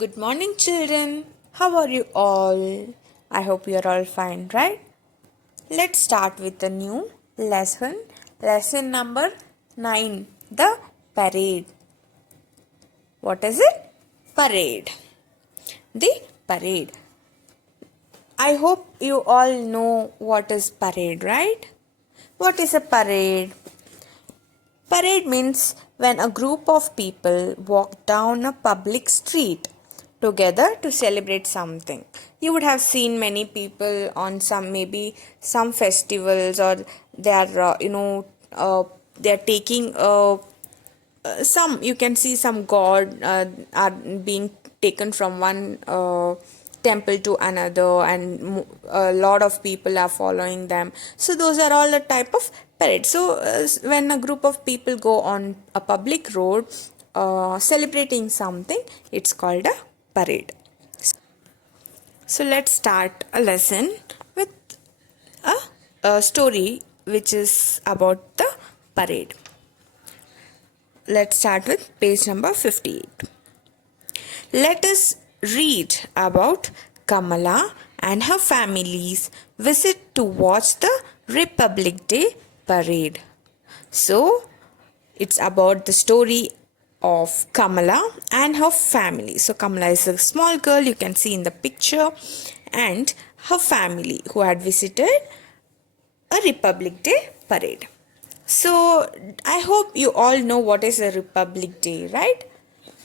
Good morning, children. How are you all? I hope you are all fine, right? Let's start with a new lesson. Lesson number 9, the parade. What is it? Parade. The parade. I hope you all know what is parade, right? What is a parade? Parade means when a group of people walk down a public street together to celebrate something. You would have seen many people on some festivals, or they are they are taking some, you can see some god are being taken from one temple to another, and a lot of people are following them. So those are all a type of parade. So when a group of people go on a public road celebrating something, it's called a parade. So let's start a lesson with a story which is about the parade. Let's start with page number 58. Let us read about Kamala and her family's visit to watch the Republic Day parade. So, it's about the story of Kamala and her family. So, Kamala is a small girl, you can see in the picture, and her family who had visited a Republic Day parade. So, I hope you all know what is a Republic Day, right?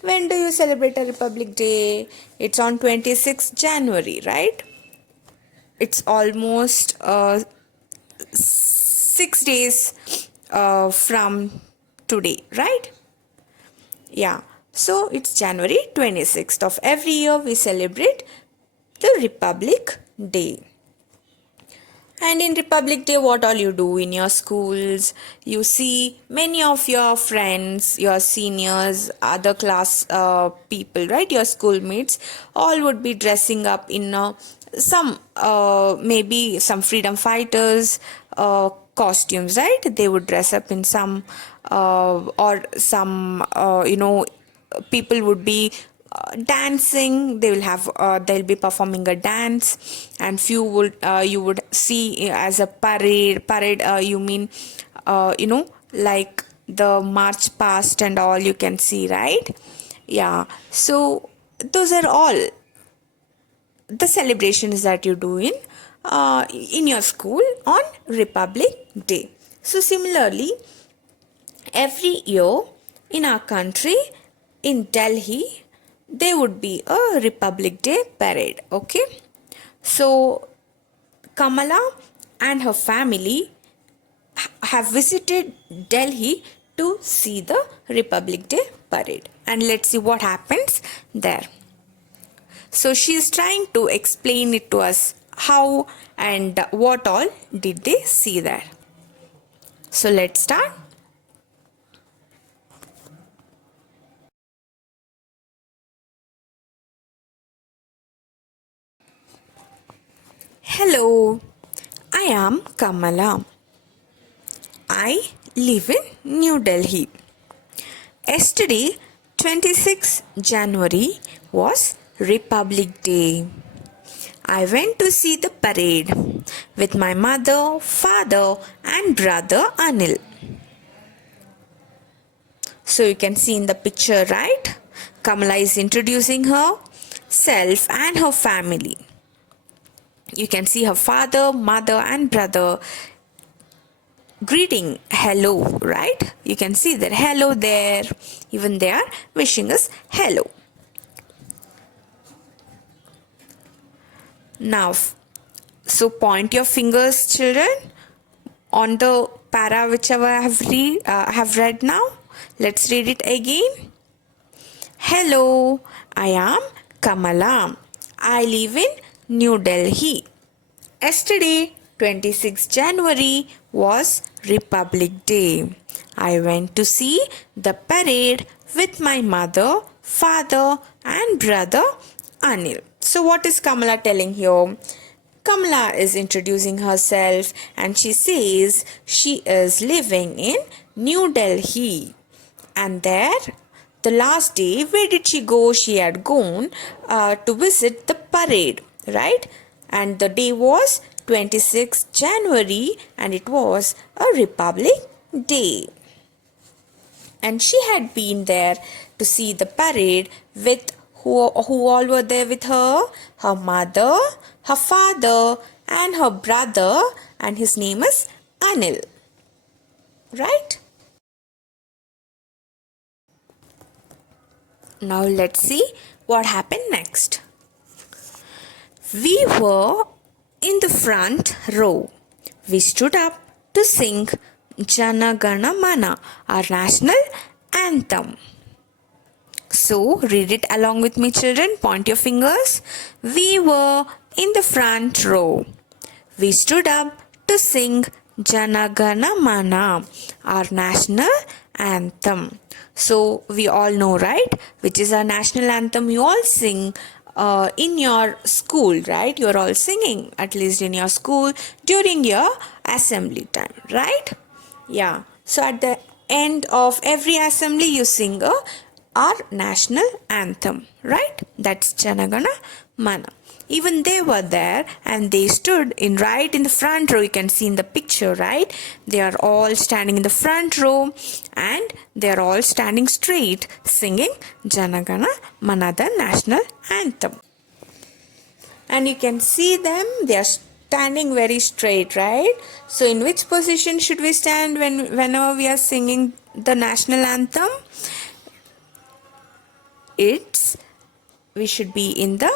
When do you celebrate a Republic Day? It's on 26th January, right? It's almost 6 days from today, right? Yeah. So it's January 26th of every year we celebrate the Republic Day. And in Republic Day, what all you do in your schools? You see many of your friends, your seniors, other class people, right? Your schoolmates, all would be dressing up in some, maybe some freedom fighters costumes, right? They would dress up in some, or some, people would be dancing. They'll be performing a dance, and few would you would see as a parade. You mean like the march past and all, you can see, right? Yeah. So those are all the celebrations that you do in your school on Republic Day. So similarly, every year in our country, in Delhi, there would be a Republic Day parade. Okay, so Kamala and her family have visited Delhi to see the Republic Day parade, and let's see what happens there. So she is trying to explain it to us how and what all did they see there. So let's start. Hello, I am Kamala. I live in New Delhi. Yesterday, 26 January, was Republic Day. I went to see the parade with my mother, father, and brother Anil. So you can see in the picture, right? Kamala is introducing herself and her family. You can see her father, mother, and brother greeting hello, right? You can see that hello there. Even they are wishing us hello. Now, so point your fingers, children, on the para whichever I have read now. Let's read it again. Hello, I am Kamala. I live in New Delhi. Yesterday, 26 January, was Republic Day. I went to see the parade with my mother, father, and brother Anil. So, what is Kamala telling here? Kamala is introducing herself, and she says she is living in New Delhi. And there, the last day, where did she go? She had gone to visit the parade, right? And the day was 26th January and it was a Republic Day. And she had been there to see the parade with who all were there with her? Her mother, her father, and her brother, and his name is Anil. Right? Now let's see what happened next. We were in the front row. We stood up to sing Jana Gana Mana, our national anthem. So, read it along with me, children. Point your fingers. We were in the front row. We stood up to sing Jana Gana Mana, our national anthem. So, we all know, right? Which is our national anthem. You all sing in your school, right? You're all singing, at least in your school, during your assembly time, right? Yeah. So, at the end of every assembly, you sing our national anthem, right? That's Jana Gana Mana. Even they were there and they stood right in the front row. You can see in the picture, right? They are all standing in the front row and they are all standing straight singing Jana Gana Mana, the national anthem. And you can see them, they are standing very straight, right? So in which position should we stand whenever we are singing the national anthem? We should be in the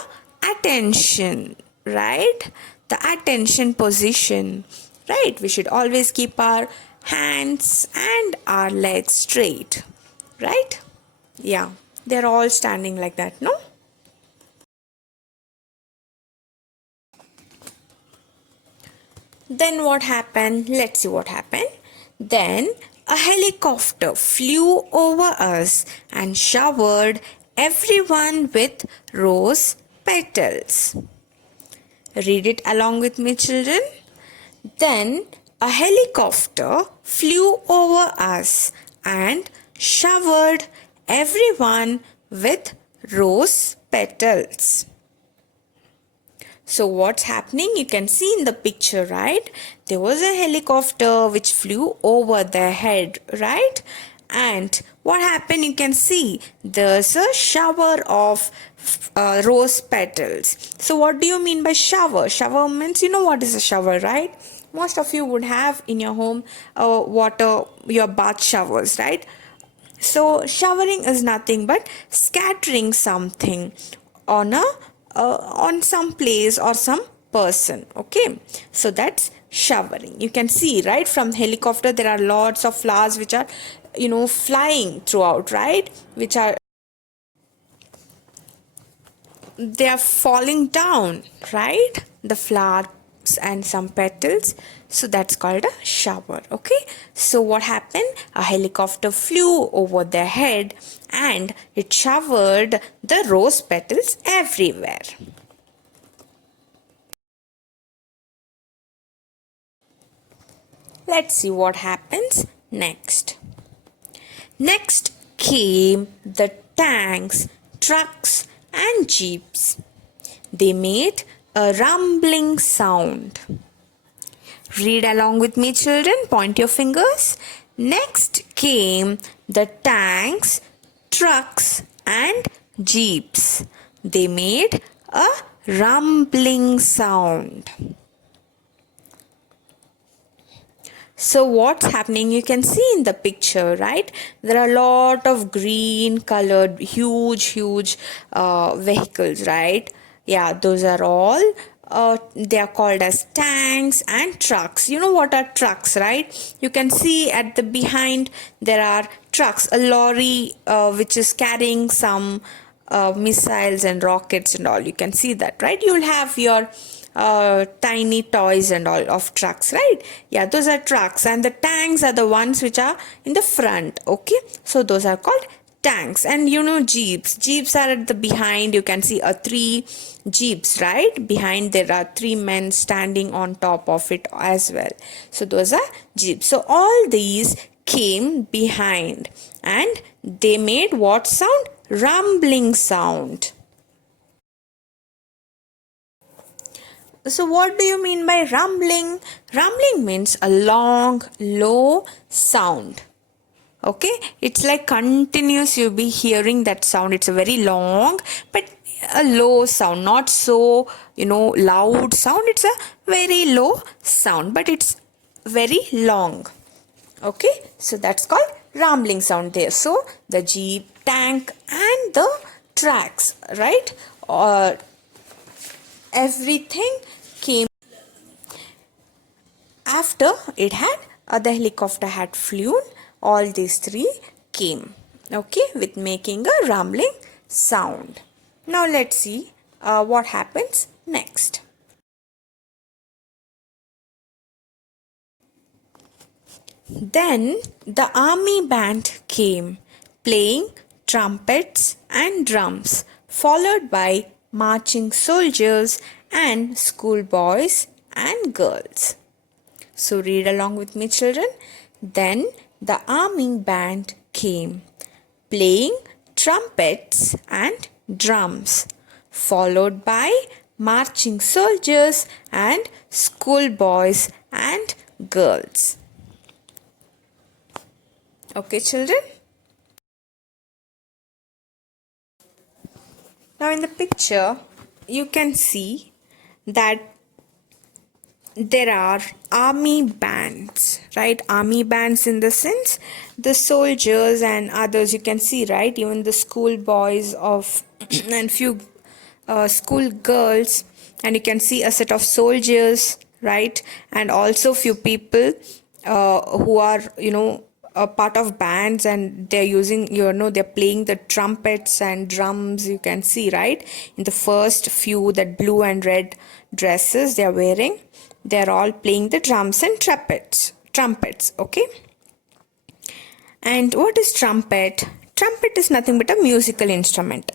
attention, right? The attention position, right? We should always keep our hands and our legs straight, right? Yeah, they're all standing like that, no? Then what happened? Let's see what happened. Then a helicopter flew over us and showered everyone with rose petals. Read it along with me, children. Then a helicopter flew over us and showered everyone with rose petals. So what's happening? You can see in the picture, right? There was a helicopter which flew over their head, right? And what happened? You can see there's a shower of rose petals. So what do you mean by shower? Shower means, you know what is a shower, right? Most of you would have in your home your bath showers, right? So showering is nothing but scattering something on some place or some person. Okay, so that's showering. You can see, right, from helicopter there are lots of flowers which are flying throughout, right, they are falling down, right, the flowers and some petals. So that's called a shower. Okay, so what happened? A helicopter flew over their head and it showered the rose petals everywhere. Let's see what happens next. Next came the tanks, trucks and jeeps. They made a rumbling sound. Read along with me, children. Point your fingers. Next came the tanks, trucks and jeeps. They made a rumbling sound. So what's happening? You can see in the picture, right? There are a lot of green colored huge vehicles, right? Yeah, those are all they are called as tanks and trucks. You know what are trucks, right? You can see at the behind there are trucks, a lorry which is carrying some missiles and rockets and all. You can see that, right? You'll have your tiny toys and all of trucks, right? Yeah, those are trucks, and the tanks are the ones which are in the front. Okay, so those are called tanks. And jeeps are at the behind. You can see 3 jeeps, right? Behind there are 3 men standing on top of it as well. So those are jeeps. So all these came behind and they made what sound? Rumbling sound. So what do you mean by rumbling? Rumbling means a long, low sound. Okay, it's like continuous, you'll be hearing that sound. It's a very long but a low sound, not so loud sound. It's a very low sound but it's very long. Okay, so that's called rumbling sound there. So the jeep, tank and the tracks, right, or everything came after it had the helicopter had flown. All these three came, okay, with making a rumbling sound. Now let's see what happens next. Then the army band came, playing trumpets and drums, followed by marching soldiers and schoolboys and girls. So read along with me, children. Then the army band came, playing trumpets and drums, followed by marching soldiers and schoolboys and girls. Okay, children? Now in the picture, you can see that there are army bands, right? Army bands in the sense the soldiers and others, you can see, right? Even the school boys of and few school girls, and you can see a set of soldiers, right? And also few people who are a part of bands, and they're using they're playing the trumpets and drums, you can see, right? In the first few, that blue and red dresses they are wearing, they're all playing the drums and trumpets, okay? And what is trumpet? Trumpet is nothing but a musical instrument,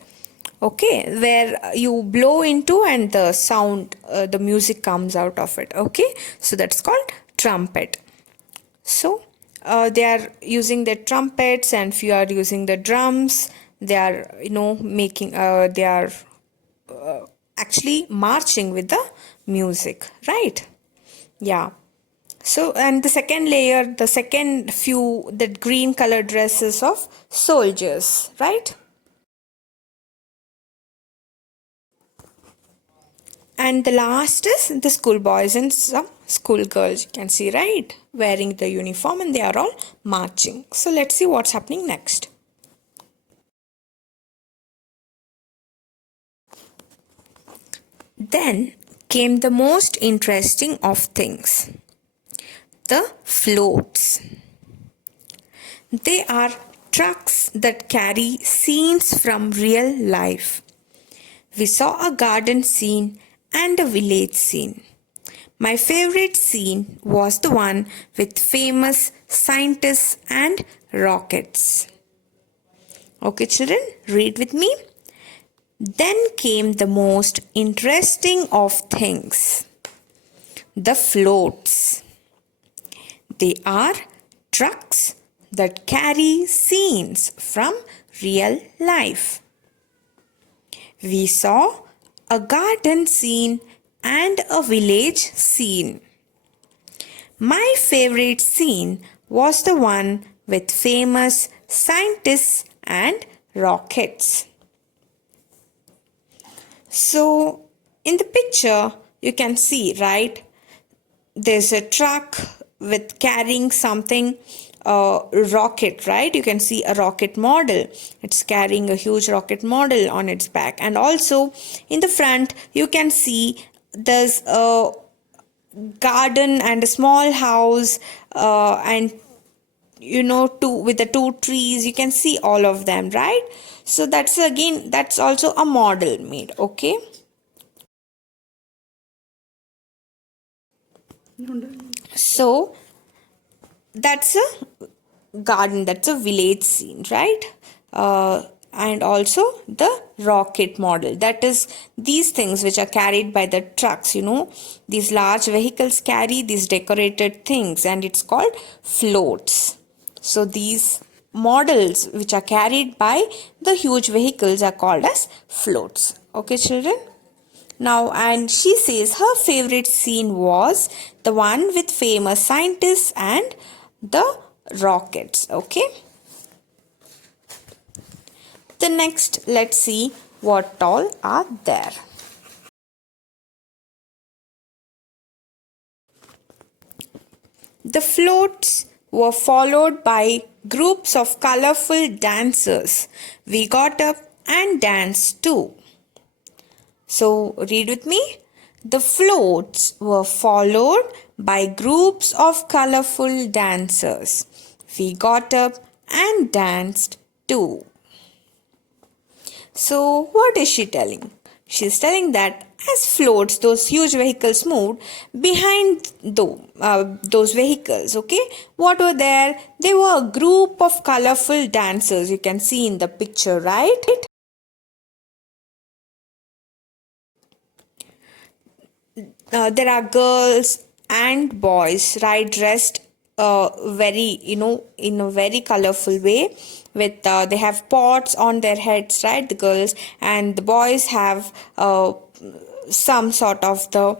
okay, where you blow into and the sound, the music comes out of it, okay? So that's called trumpet. So they are using the trumpets, and few are using the drums. They are making they are actually marching with the music, right? Yeah. So, and the second layer, the second few, the green color dresses of soldiers, right? And the last is the schoolboys and some schoolgirls, you can see, right? Wearing the uniform, and they are all marching. So let's see what's happening next. Then came the most interesting of things, the floats. They are trucks that carry scenes from real life. We saw a garden scene and a village scene. My favorite scene was the one with famous scientists and rockets. Okay, children, read with me. Then came the most interesting of things, the floats. They are trucks that carry scenes from real life. We saw a garden scene and a village scene. My favorite scene was the one with famous scientists and rockets. So in the picture you can see, right, there's a truck with carrying something, rocket, right? You can see a rocket model. It's carrying a huge rocket model on its back. And also in the front you can see there's a garden and a small house, and with the two trees, you can see all of them, right? So that's also a model made, okay? So that's a garden, that's a village scene, right? And also the rocket model, that is these things which are carried by the trucks, these large vehicles carry these decorated things, and it's called floats. So these models which are carried by the huge vehicles are called as floats. Okay, children? Now, and she says her favorite scene was the one with famous scientists and the rockets. Okay. The next, let's see what all are there. The floats were followed by groups of colorful dancers. We got up and danced too. So, read with me. The floats were followed by groups of colorful dancers. We got up and danced too. So, what is she telling? She's telling that as floats, those huge vehicles moved behind those vehicles, okay? What were there? They were a group of colorful dancers. You can see in the picture, right? There are girls and boys, right, dressed very, in a very colorful way. With they have pots on their heads, right? The girls, and the boys have some sort of the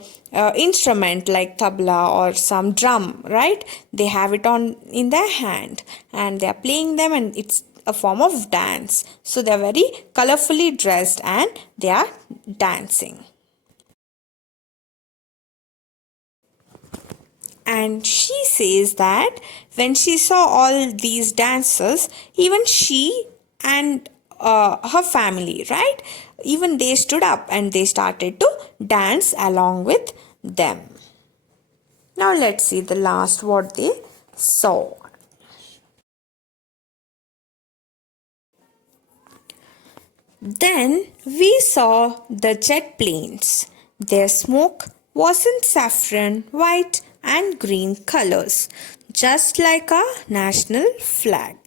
instrument like tabla or some drum, right? They have it on in their hand and they are playing them, and it's a form of dance. So they are very colorfully dressed and they are dancing. And she says that when she saw all these dancers, even she and her family, right? Even they stood up and they started to dance along with them. Now let's see the last what they saw. Then we saw the jet planes. Their smoke was in saffron, white, and green colors, just like our national flag.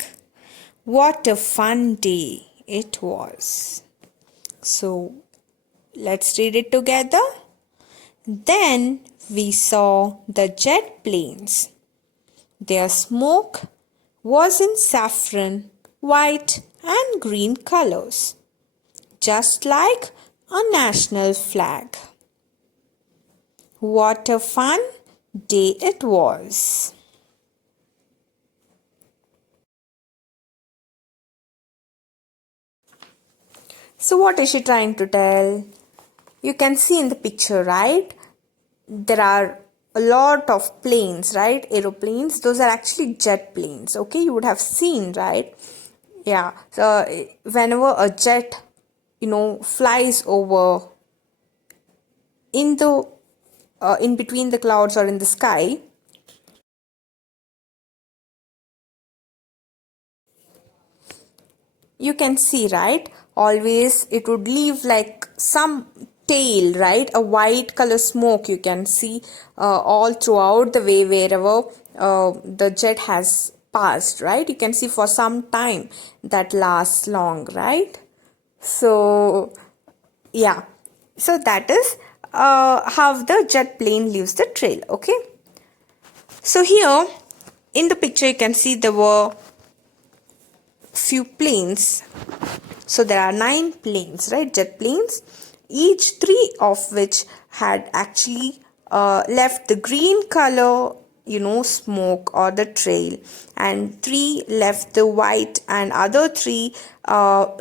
What a fun day it was. So, let's read it together. Then we saw the jet planes. Their smoke was in saffron, white, and green colors, just like a national flag. What a fun day it was. So what is she trying to tell? You can see in the picture, right? There are a lot of planes, right? Aeroplanes. Those are actually jet planes. Okay, you would have seen, right? Yeah. So whenever a jet, flies over in the in between the clouds or in the sky, you can see, right? Always it would leave like some tail, right? A white color smoke you can see all throughout the way wherever the jet has passed, right? You can see for some time that lasts long, right? So yeah, so that is how the jet plane leaves the trail. Okay, so here in the picture you can see there were few planes. So there are 9 planes, right? Jet planes, each 3 of which had actually left the green color, smoke or the trail, and 3 left the white, and other 3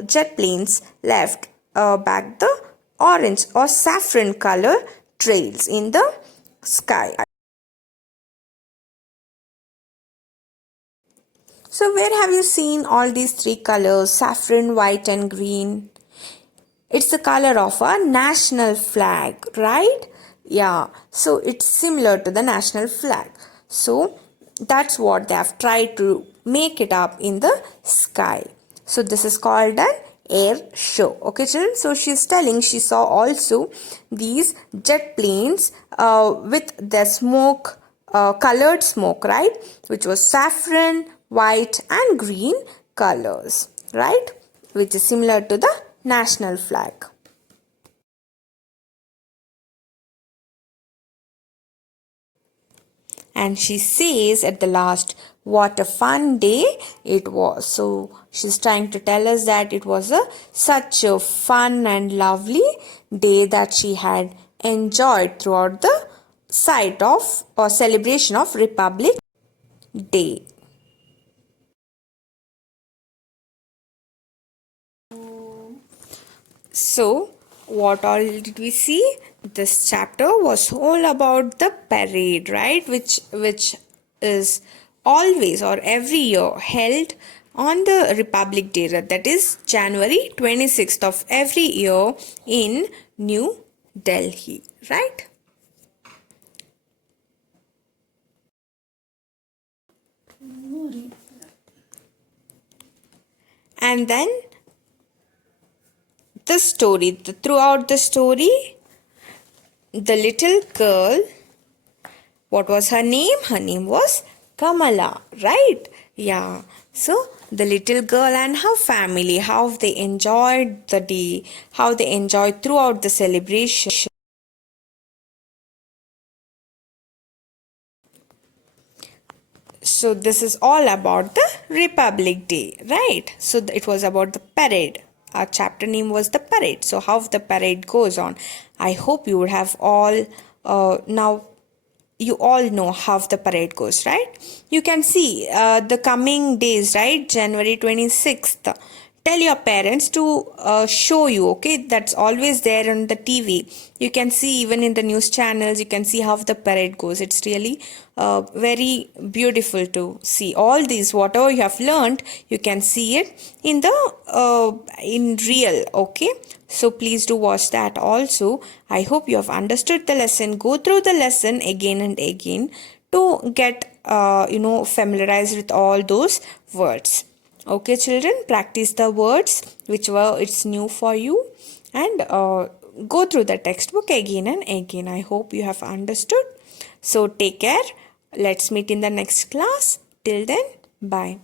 jet planes left back the orange or saffron color trails in the sky. So where have you seen all these 3 colors, saffron, white and green? It's the color of a national flag, right? Yeah, so it's similar to the national flag. So that's what they have tried to make it up in the sky. So this is called an air show. Okay, children. So she's telling she saw also these jet planes with their smoke, colored smoke, right? Which was saffron, white and green colors, right? Which is similar to the national flag. And she says at the last, what a fun day it was. So she's trying to tell us that it was such a fun and lovely day that she had enjoyed throughout the sight of or celebration of Republic Day. So, what all did we see? This chapter was all about the parade, right? Which is always or every year held on the Republic Day, that is January 26th of every year in New Delhi, right? And then the story, throughout the story, the little girl, what was her name? Her name was Kamala, right? Yeah. So the little girl and her family, how they enjoyed the day, how they enjoyed throughout the celebration. So this is all about the Republic Day, right? So it was about the parade. Our chapter name was the parade. So how the parade goes on. I hope you would have all now you all know how the parade goes, right? You can see the coming days, right? January 26th. Tell your parents to show you, okay? That's always there on the TV. You can see even in the news channels, you can see how the parade goes. It's really very beautiful to see. All these, whatever you have learned, you can see it in the in real, okay? So please do watch that also. I hope you have understood the lesson. Go through the lesson again and again to get familiarized with all those words. Okay, children, practice the words which were it's new for you, and go through the textbook again and again. I hope you have understood. So take care. Let's meet in the next class. Till then, bye.